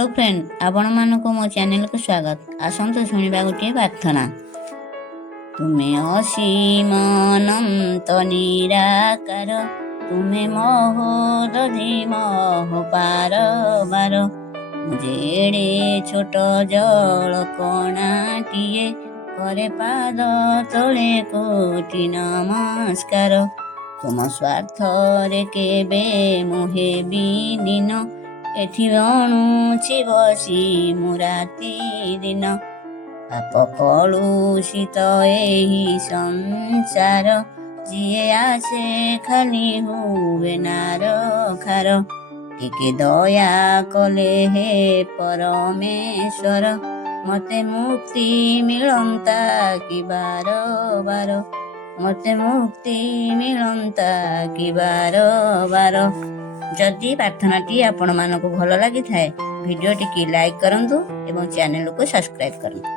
Hello friend, आपण मानक मो चैनल को स्वागत। आसंतु शुणिबा गोटे प्रार्थना। तुमे असीम अनंत निराकार, तुमे महोदधि मह पार बार। जेड़े छोट जल कणाटिए, करे पाद तले कोटि नमस्कार। तुम स्वार्थ रे केबे मुहे बिदीन, एथि अणुछि बसी मु राति दिन। पाप कलुषित एही संसार, जिए आसे खाली हुए नार खार। टिके दया कले हे परमेश्वर, मते मुक्ति मिलंता कि बार बार। मते मुक्ति मिलंता कि बार बार। जदि प्रार्थनाटी आपण मानक भल लगी थाए, वीडियोटी की लाइक करंतु एवं चैनल को सब्सक्राइब करंतु।